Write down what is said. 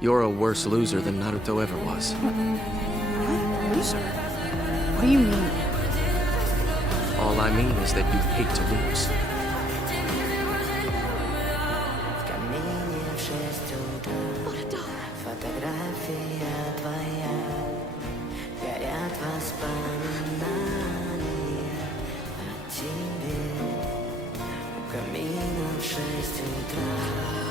You're a worse loser than Naruto ever was. I'm a loser? What do you mean? All I mean is that you hate to lose. В камине в 6 утра фотография твоя, горят воспоминания о тебе. У камина в 6 утра.